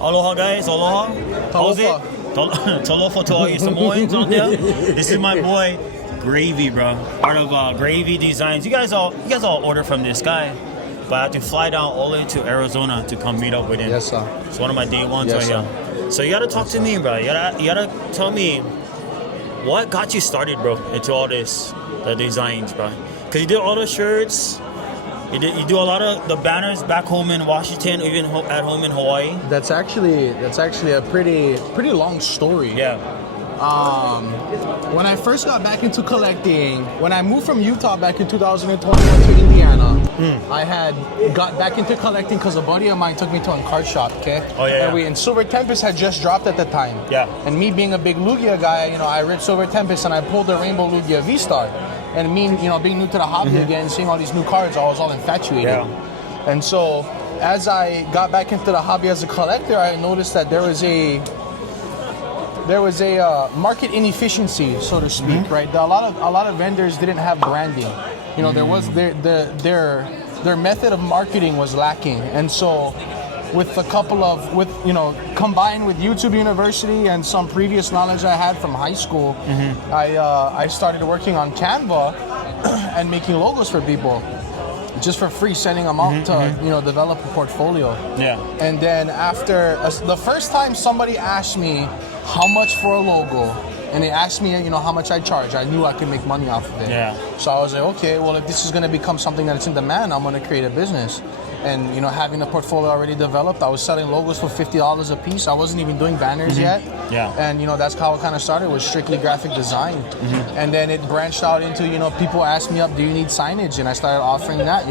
Aloha guys, aloha. How's it? Talofa to all you Samoans out there. This is my boy Gravy, bro. Part of Gravy Designs. You guys all order from this guy, but I have to fly down all the way to Arizona to come meet up with him. Yes, sir. It's one of my day ones Yes, right here. So you gotta talk to me, bro. You gotta tell me what got you started, bro, into all this, the designs, bro. Cause you did all the shirts. You do a lot of the banners back home in Washington, even at home in Hawaii. That's actually a pretty long story. Yeah. When I first got back into collecting, when I moved from Utah back in 2021 to Indiana, I had got back into collecting because a buddy of mine took me to a card shop. Okay. Oh yeah. And Silver Tempest had just dropped at the time. Yeah. And me being a big Lugia guy, I ripped Silver Tempest and I pulled the Rainbow Lugia V-Star. And me, being new to the hobby again, seeing all these new cards, I was all infatuated. Yeah. And so, as I got back into the hobby as a collector, I noticed that there was a market inefficiency, so to speak, right? A lot of vendors didn't have branding. There was their method of marketing was lacking, and so combined with YouTube University and some previous knowledge I had from high school, I started working on Canva and making logos for people, just for free, sending them out to develop a portfolio. Yeah. And then after the first time somebody asked me how much for a logo, and they asked me how much I charge, I knew I could make money off of it. Yeah. So I was like, okay, well, if this is going to become something that's in demand, I'm going to create a business. And having the portfolio already developed, I was selling logos for $50 a piece. I wasn't even doing banners yet. Yeah. And that's how it kind of started, was strictly graphic design. And then it branched out into people asked me up, do you need signage? And I started offering that.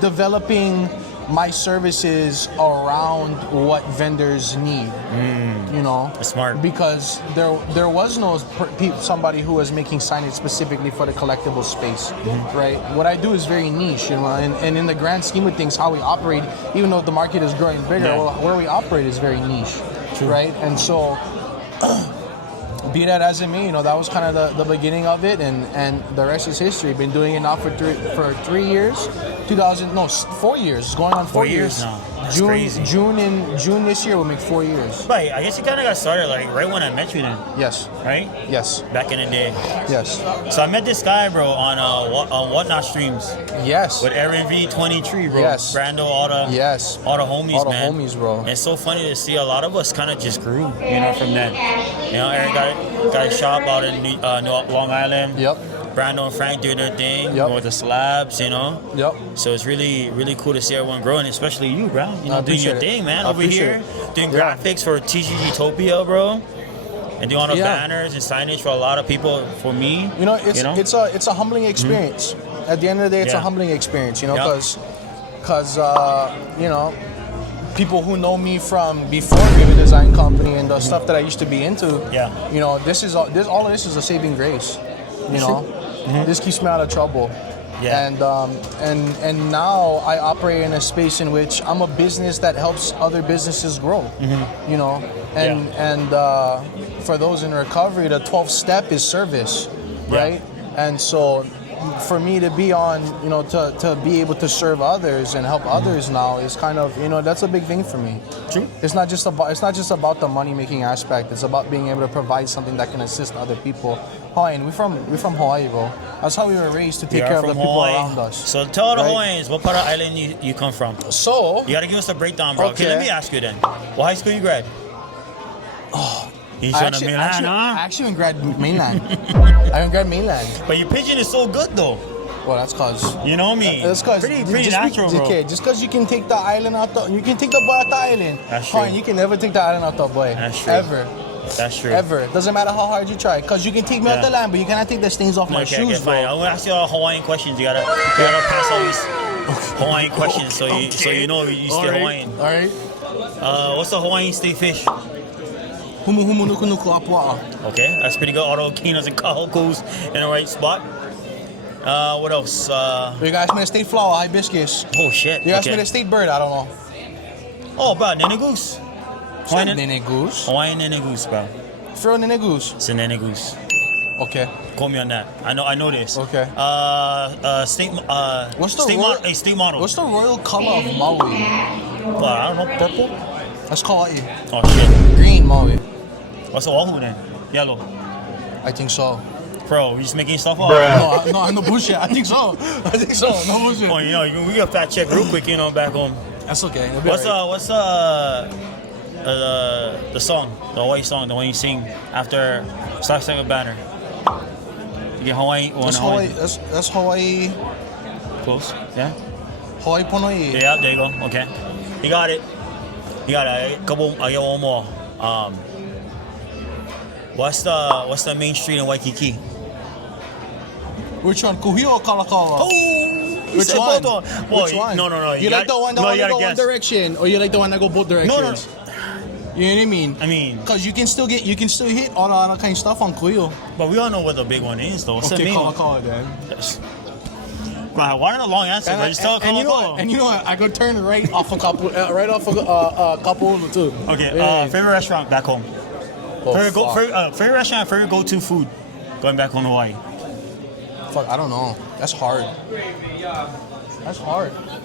Developing my services around what vendors need. That's smart. Because there was no somebody who was making signage specifically for the collectible space, right? What I do is very niche, and in the grand scheme of things, how we operate, even though the market is growing bigger, where we operate is very niche. True. Right? And so, be that as it may, that was kind of the beginning of it, and the rest is history. Been doing it now for 3 years. 4 years. It's going on 4 years. Now. That's crazy. June this year will make 4 years. Right. I guess you kind of got started right when I met you then. Yes. Right? Yes. Back in the day. Yes. So I met this guy, bro, on Whatnot streams. Yes. With Aaron V23, bro. Yes. Brando, all the homies, all the man. homies, bro. And it's so funny to see a lot of us kind of just grew, from that. Aaron got a shop out in Long Island. Yep. Brando and Frank doing their thing, with the slabs, Yep. So it's really, really cool to see everyone growing, especially you, bro. Doing your thing, man, over here. Doing graphics for TCGtopia, bro. And doing all the banners and signage for a lot of people, for me. It's a humbling experience. At the end of the day, it's a humbling experience, because people who know me from before Gravy Design Company and the stuff that I used to be into, all of this is a saving grace. This keeps me out of trouble. Yeah. And now I operate in a space in which I'm a business that helps other businesses grow. And for those in recovery, the 12th step is service, right? And so for me to be on, to be able to serve others and help others now is kind of, that's a big thing for me. True. It's not just about the money making aspect. It's about being able to provide something that can assist other people. Hawaiian, we from Hawaii, bro. That's how we were raised, to take care of the people around us. So tell the Hawaiians what part of island you come from. So you gotta give us a breakdown, bro. Okay, let me ask you then. What high school you grad? I actually grad mainland. I grad mainland. But your pigeon is so good though. Well, that's cause you know me. That's cause pretty natural, bro. Okay, just cause you can take the island out you can take the boy out the island. That's true. You can never take the island out the boy. That's true. Ever. That's true. Ever. Doesn't matter how hard you try. Cause you can take me out the land, but you cannot take the stains off my shoes, bro. Fine. I'm gonna ask you all Hawaiian questions. You gotta pass all these Hawaiian questions, so you stay Hawaiian. All right. What's the Hawaiian state fish? Humu humu nuku nuku apua. Okay, that's pretty good. All the kinos and kahokos in the right spot. What else? You guys made a state flower, hibiscus. Oh shit. You guys made a state bird, I don't know. Oh, bro, nene goose. Hawaiian nene goose. Hawaiian nene goose, bro. For a nene goose. It's a nene goose. Okay. Quote me on that. I know this. Okay. State model. What's the royal color of Maui? Well, I don't know, purple? That's kawaii. Oh shit. Green, Maui. What's the Oahu then? Yellow. I think so. Bro, you just making stuff up? No, bullshit. I think so. No bullshit. Oh, you know, we got fact check real quick, you know, back home. That's okay. What's the song, the Hawaii song, the one you sing after Star Spangled Banner? You get Hawaii. That's Hawaii. That's Hawaii. Close. Yeah. Hawaii Pono'i. Yeah. There you go. Okay. You got it. You got it. I get one more. What's the main street in Waikiki? Which one? Kuhio or Kalakaua? Oh, Which one? Boy, Which one? No. You like the one that go one direction, or you like the one that go both directions? No. You know what I mean? Because you can still hit all the other kind of stuff on Kuhio. But we all know what the big one is, though. What's the main one? Kalakaua then. Bro, I wanted a long answer, but just tell Kalakaua. And you know what? I go turn right off a couple, over too. Okay. Favorite restaurant back home. Favorite restaurant, favorite go-to food, going back home to Hawaii. Fuck, I don't know. That's hard.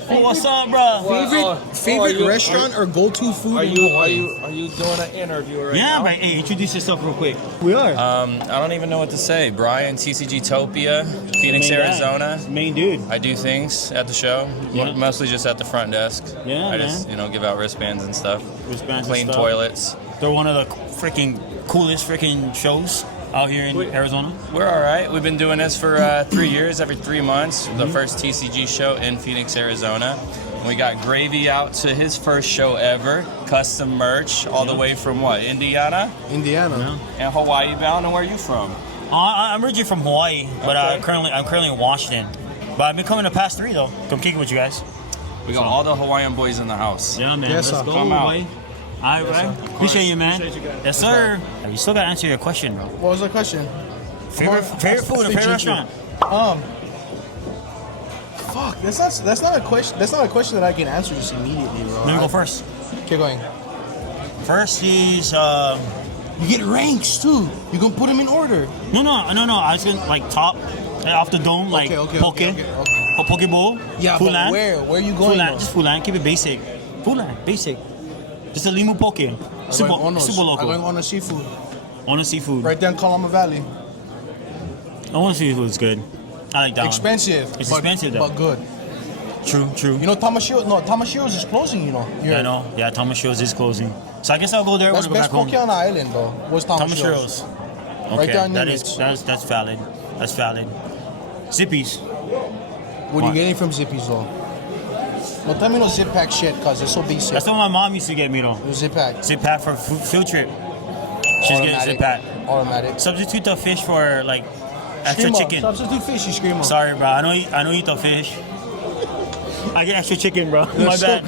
Oh, what's up, bro? Favorite restaurant or go-to food? Are you doing an interview right now? Yeah, but hey, introduce yourself real quick. We are. I don't even know what to say. Brian, TCGtopia, Phoenix, Arizona. Main dude. I do things at the show, mostly just at the front desk. Yeah, I just give out wristbands and stuff. Clean and stuff. toilets. They're one of the freaking coolest freaking shows out here in Arizona. We're all right. We've been doing this for 3 years, every 3 months. The first TCG show in Phoenix, Arizona. We got Gravy out to his first show ever. Custom merch, all the way from what? Indiana? Indiana. And Hawaii bound. And where are you from? I'm originally from Hawaii, but I'm currently in Washington. But I've been coming the past 3 though. Come kick it with you guys. We got all the Hawaiian boys in the house. Yeah, man. Yes, Let's sir. go, Come out. Hawaii. All right, appreciate you, man. Yes, sir. You still gotta answer your question, bro. What was the question? Favorite food and favorite restaurant. Fuck. That's not a question. That's not a question that I can answer just immediately, bro. Let me go first. Keep going. First is You get ranks too. You gonna put them in order. no. I was gonna like top off the dome, like poke, a poke bowl. Yeah, Food but land. where you going? Food land, just food land. Keep it basic. Food land, basic. Just a limu poke. Super I'm local. going on the seafood. On the seafood. Right there in Kalama Valley. I want seafood is good. I like that. Expensive. It's expensive though. But good. True. You know Tamashiro's is closing, you know. Yeah, I know. Yeah, Tamashiro's is closing. So I guess I'll go there when That's I go back best home. poke on the island though. What's Tamashiro's? Tamashiro's. Right there Okay, in that's valid. That's valid. Zippies. What are you getting from Zippies though? No, tell me no zip pack shit, cause it's so basic. That's what my mom used to get me though. Zip pack. Zip pack for field trip. She's getting zip pack. Automatic. Substitute the fish for like extra Screamo. chicken. Substitute fish, you screamo. Sorry, bro. I know you eat the fish. I get extra chicken, bro. My so bad.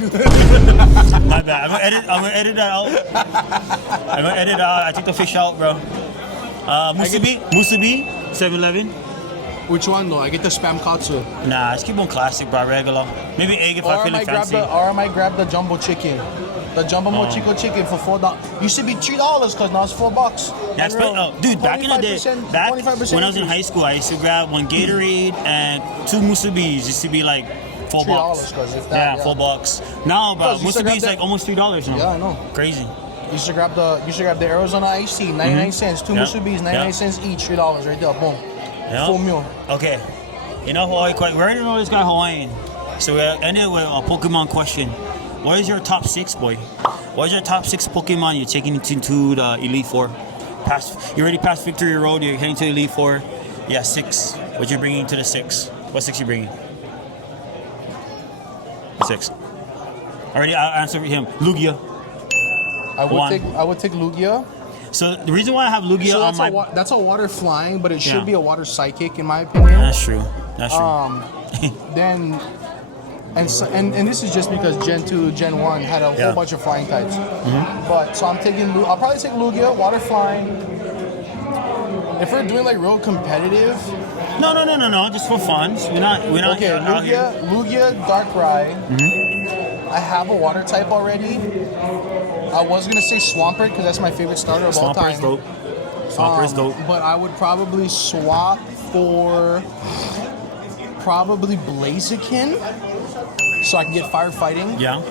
My bad. I'm gonna edit that out. I took the fish out, bro. Musubi, 7-Eleven. Which one though? I get the spam katsu. Nah, let's keep on classic, bro. Regular. Maybe egg if I feel fancy. Or I might grab the jumbo chicken. The jumbo mochiko chicken for $4. Used to be $3 because now it's $4. That's dude. Back in the day, 25% when I was in high school, I used to grab 1 Gatorade and 2 Musubis. Used to be like $4. $3 if that. Yeah, $4. Now, bro, Musubi is like almost $3 now. Yeah, I know. Crazy. You used to grab the Arizona iced tea, 99 cents. 2 Musubis, 99 cents each, $3 right there. Boom. Yep. Full meal. Okay. You know Hawaii we already know this guy Hawaiian. So we're ending with a Pokemon question. What is your top 6, boy? What is your top 6 Pokemon you're taking into the Elite Four? You already passed Victory Road, you're heading to Elite Four. Yeah, 6. What you bringing to the 6? What 6 you bringing? 6. Already I answered him. Lugia. I would take Lugia. So the reason why I have Lugia So on my... that's a water flying, but it should Yeah. be a water psychic in my opinion. That's true. Then, and this is just because Gen 2, Gen 1 had a whole bunch of flying types. But so I'll probably take Lugia, water flying. If we're doing like real competitive. No, just for fun. We're not Okay, out here. Lugia, Darkrai. I have a water type already. I was gonna say Swampert because that's my favorite starter of all time. Swamper's dope. Swamper's dope. But I would probably swap for probably Blaziken so I can get firefighting. Yeah.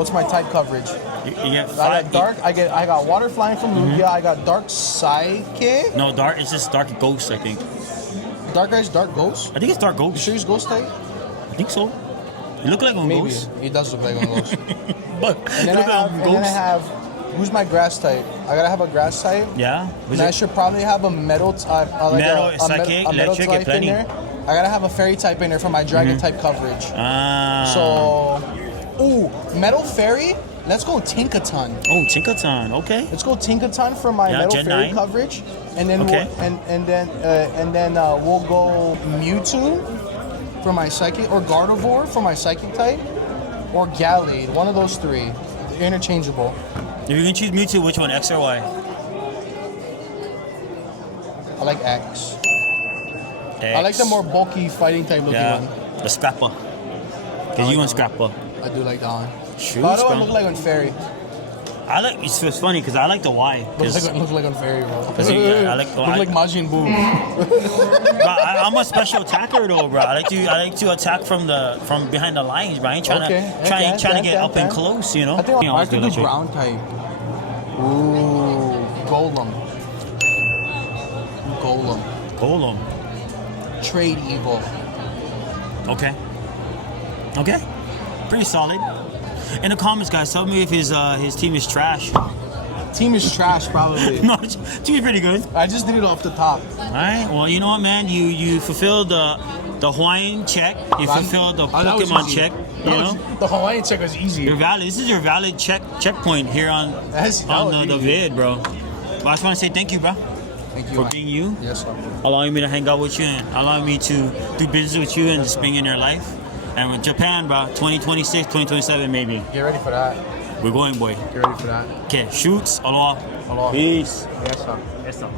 What's my type coverage? You get I 5. got dark. I got water flying from Lugia. I got dark Psyche. No, dark. It's just dark ghost, I think. Dark Eyes, dark Ghost. I think it's dark You ghost. sure he's Ghost type? I think so. You look like a Maybe. ghost. He does look like a Ghost. But And then, look like a and then I have, who's my grass type? I gotta have a grass type. Yeah. And I should probably have a metal type, Metal, psychic, a metal electric, type in plenty. there. I gotta have a fairy type in there for my dragon type coverage. So, ooh, metal fairy. Let's go Tinkaton. Oh, Tinkaton. Okay. Let's go Tinkaton for my Yeah, metal Gen fairy 9. coverage, and then Okay. we'll go Mewtwo for my psychic, or Gardevoir for my psychic type, or Gallade. One of those three, interchangeable. If you can choose Mewtwo, which one, X or Y? I like X. I like the more bulky fighting type looking Yeah, one. the Scrapper. Because you want Scrapper. I do like that one. Shoot, How do I bro. look like on fairy? I like. It's funny because I like the Y. Look like on fairy, bro. I like. Look like Majin Buu. I'm a special attacker though, bro. I like to attack from behind the lines, bro. I ain't trying to get up and close, you know. I think You know, I let's could do do that brown type. Ooh, Golem. shit. Golem. Trade Evil. Okay. Pretty solid. In the comments, guys, tell me if his team is trash. Team is trash, probably. No, team's pretty good. I just did it off the top. All right. Well, you know what, man? You fulfilled the Hawaiian check. You fulfilled the That was Pokemon easy. check. You know. The Hawaiian check was easy. You're valid. This is your valid checkpoint here on That was the easy. vid, bro. But I just want to say thank you, bro, Thank you. for man. being you, Yes, sir. allowing me to hang out with you, and allowing me to do business with you and just being in your life. And with Japan, bro, 2026, 2027, maybe. Get ready for that. We're going, boy. Get ready for that. Okay, shoots. Aloha. Aloha. Peace. Yes, sir. Yes, sir.